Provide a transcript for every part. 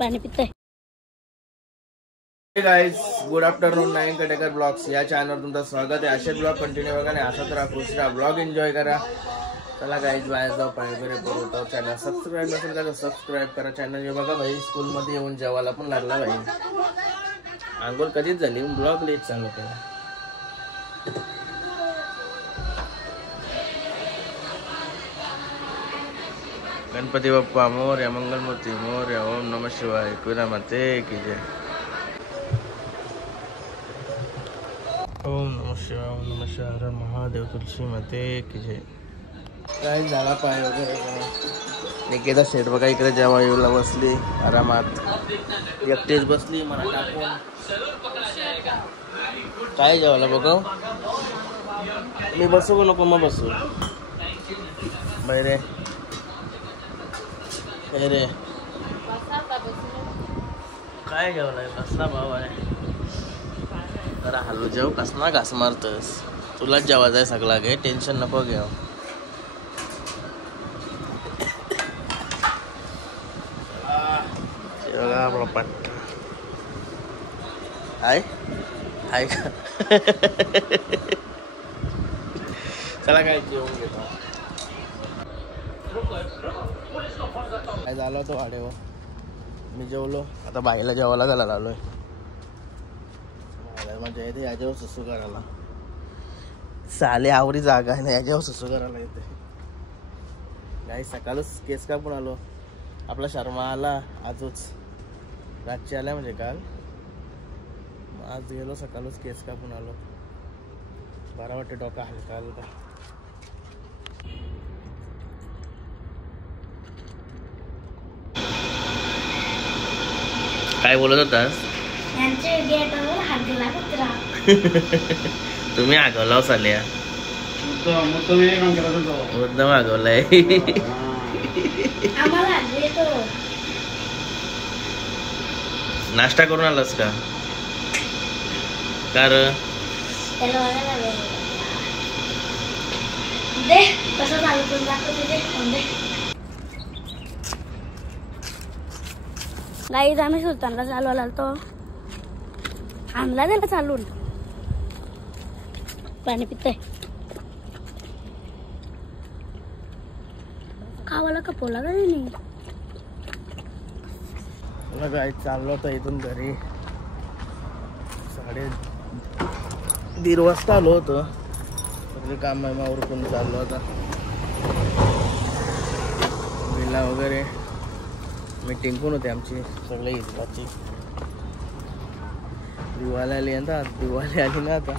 पाणी पितोय. Guys good afternoon. नाईन कटेकर ब्लॉग्स या चॅनलवर तुमचं स्वागत आहे. असे ब्लॉग कंटिन्यू बघा आणि असंच राहा, खुश राहा, ब्लॉग एन्जॉय करा. चला गाइस बाहेर जाऊ, पाणी वगैरे करू. चॅनल सबस्क्राईब नसेल का तर सबस्क्राईब करा चॅनल. हे बघा भाई स्कूलमध्ये येऊन जेवायला पण लागला भाई. आंघोळ कधीच झाली, ब्लॉग लेट चालू केला. गणपती बाप्पा मोरया, मंगलमूर्ती मोरया, ओम नमः शिवाय, कुरामाते की जय. ओम नमः शिवाय, ओम नमः शिवाय, हर महादेव, तुलसी माते की जय. काय झाला पाय वगैरे. निकेता शेठ बघा इकडे जेव्हा येऊला बसली आरामात, एकटीच बसली मला टाकून. काय जेवायला बघ, मी बसू का नको? मग बसू रे. रे काय जेवलाय? कसला भाव आहे? जरा हलू जेव, कसला घास मारतस? तुलाच जेवायचं आहे सगळा, घे टेन्शन नको घेऊ. आपला पट्टा आहे का? चला काय जेवून घेतो. काय झालं होतं वाडेवर, मी जेवलो. आता बाईला जेवायला झाला लागलोय. म्हणजे येते याच्यावर सुसू करायला. साले आवरी जागा आहे ना, याच्यावर सुसू करायला येते. काही सकाळच केस कापून आलो. आपला शर्मा आला आजच, रातची आल्या म्हणजे काल. आज गेलो सकाळच केस कापून आलो. बरा वाटते, डोका हलका हलका. काय बोलत होतास? तुम्ही आगवला साल्या, मुद्दाम आगवलाय. नाश्ता करून आलास का? कार गाईज आम्ही सुलतानला चालवायला आलतो. आणला त्याला चालून. पाणी पितोय. खावाला कपवला का नाही? गाय चाललो होता इथून घरी. 1:30 वाजता आलो होतो. सगळे काम उरकून चाललो होता. बिला वगैरे मीटिंग पण होती आमची सगळे हिजबाची. दिवाळी आली ना, दिवाळी आली ना आता.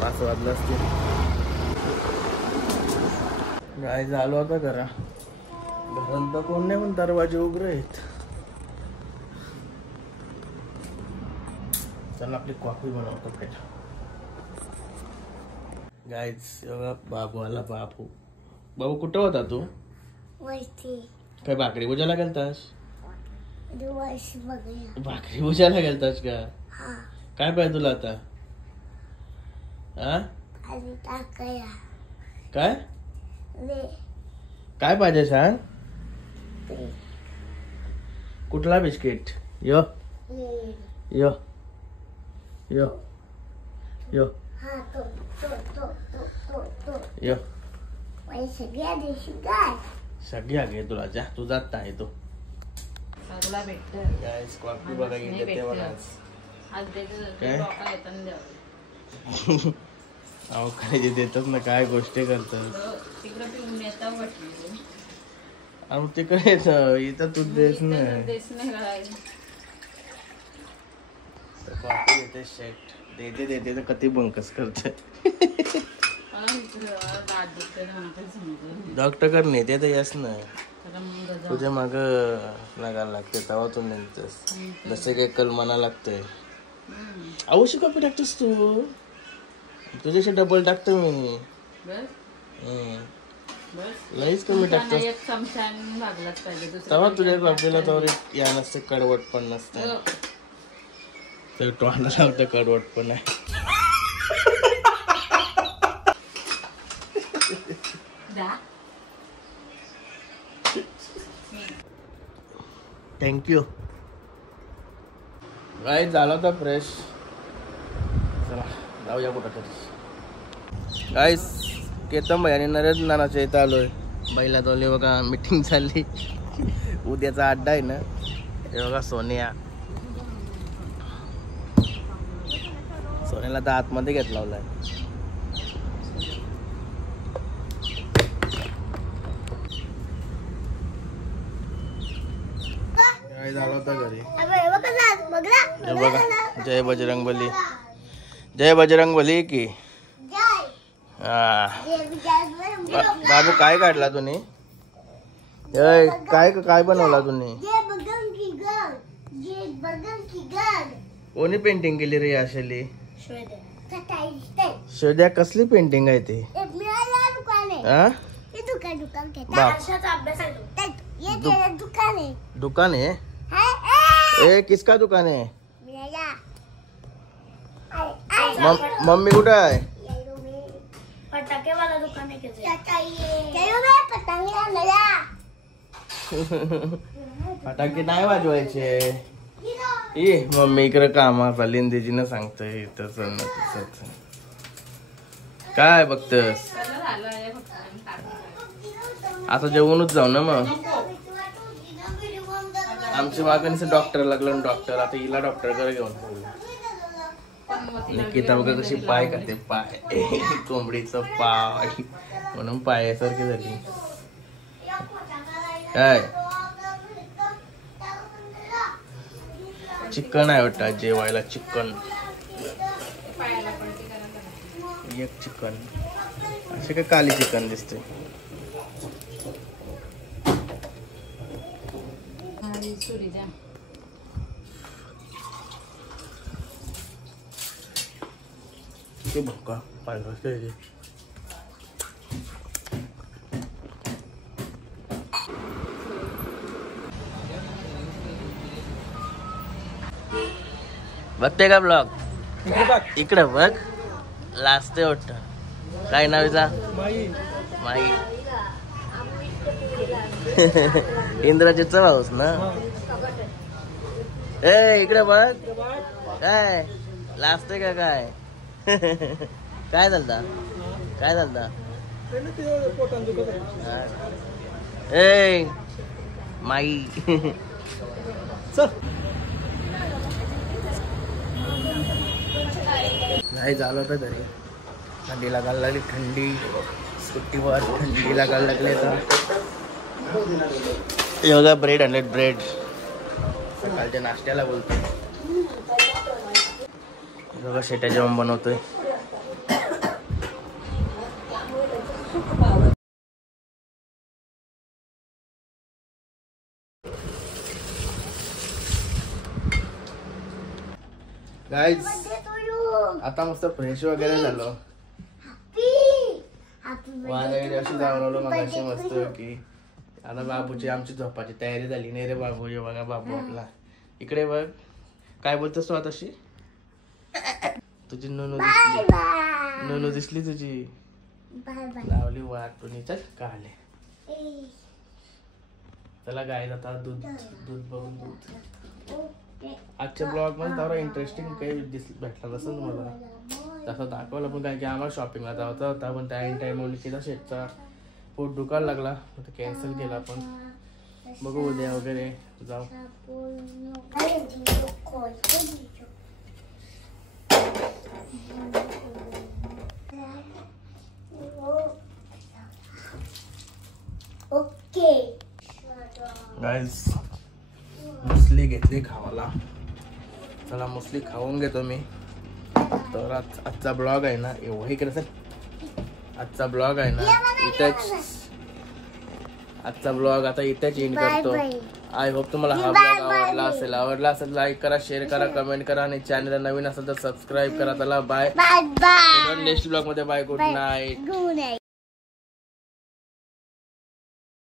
5 वाजलं असतील. गाय झालो होता घरा. घरात तर कोण नाही, पण दरवाजे उघडे आहेत. चला आपली कॉफी बनवतो पहिला. गायच बाबू आला. बाबू कुठं होता तू? काय भाकरी बुजायला गेलतास? भाकरी बुजायला गेलतास का? काय पाहिजे तुला आता? काय काय पाहिजे सांग? कुठला बिस्किट? यो यो यो यो यो सगळ्या घे तुला. जा तू जात आहे तो. कॉफी बघा घेते ते बघा. अहो काय देतात ना, काय गोष्टी करतात. अहो तिकडे इथं तू देस नाही. कॉफी देते शेट, देते तर कधी बंकस करते. डॉक्टर कर नेते तर यस ना, तुझ्या माग लागायला लागते तेव्हा तू नेतेस. जसे काही कल मना लागतंय. औषध कॉफी टाकतोस तू, तुझ्याशी डबल टाकतो मी. लईच कमी टाकतोस तेव्हा तुझ्या कॉफीला. तर या नसते, कडवट पण नसते. तर तोंडा लावतं कडवट पण आहे. थँक्यू. गाईज झालं होतं फ्रेश. चला जाऊया कुठं तरी. गाईज केतन भाई आणि नरेंद्र नानाच्या इथं आलोय. बैला तोले बघा मीटिंग चालली. उद्याचा अड्डा आहे ना. हे बघा सोनिया. सोन्याला तर आतमध्ये घेतला लावलाय. काय झालं होतं घरी. हे बघा जय बजरंगबली. जय बजरंगबली की. हा बाबू काय काढला तुम्ही. काय काय बनवला तुम्ही. कोणी पेंटिंग केली रे आशेली. श्वेद्या कसली पेंटिंग आहे ती. दुकान है. ए किसका दुकान है. मम्मी कुठे आहे. फटाके वाला दुकान है. फटाके नाही वाजवायचे. ये मम्मी इकडे कामाचा लिंदीजीनं सांगतोय तसं काय बघतस. आता जेवूनच जाऊ ना मग. आमच्या मागणीचं डॉक्टर लागलं. डॉक्टर आता हिला डॉक्टरकडे घेऊन निकिता बघा कशी पाय करते. पाय कोंबडीचं पाय म्हणून पायासारखी झाली. काय चिकन आहे वाटतं जेवायला. चिकन एक चिकन असे काय काली चिकन दिसते. ते भोका पाहिजे. बघते का ब्लॉग. इकडे बघ लाजते वाटत. काय नावीचा माई. इंद्रजीतचा भाऊस ना. ए इकडे बघ काय लाजते का काय. काय झालता काय झालता. ए माई. नाही झालं होतं तरी थंडी लागायला लागली. थंडी सुट्टीवर थंडी लागायला लागली. तर बघा ब्रेड आणले. ब्रेड सकाळच्या नाश्त्याला बोलतो. बघा शेट्या जेवण बनवतोय. गाईज आता मस्त फ्रेश वगैरे झालो. वाजवली अशी जाऊन मग अशी मस्त की आता बाबूची आमची झोपाची तयारी झाली नाही रे. बाबू ये बघा बाबू आपला. इकडे बघ काय बोलतोस तू आताशी. तुझी नोनू दिसली. नोनू दिसली तुझी. लावली वाट तुम्ही. चल का आले. चला गाईज आता दूध दूध बघून दूध. आजच्या ब्लॉग मध्ये जरा इंटरेस्टिंग काही भेटला नसेल तुम्हाला. तसं दाखवलं पण काय की आम्हाला शॉपिंगला जायचं होता पण त्या टाइम निकिता शेटचा पोट दुखायला लागला. तर कॅन्सल केला. पण बघू उद्या वगैरे जाऊ. ओके गाईज मुसली घेतली खावाला. चला मुसली खाऊन घेतो मी. तर आजचा ब्लॉग आहे ना एवढं इकडे सर. आजचा ब्लॉग आहे ना इथेच. आजचा ब्लॉग आता इथेच एंड करतो. आय होप तुम्हाला हा ब्लॉग आवडला असेल. आवडला असेल लाईक करा, शेअर करा, कमेंट करा आणि चॅनलला नवीन असेल तर सबस्क्राईब करा. चला बाय. नेक्स्ट ब्लॉग मध्ये बाय. Good night.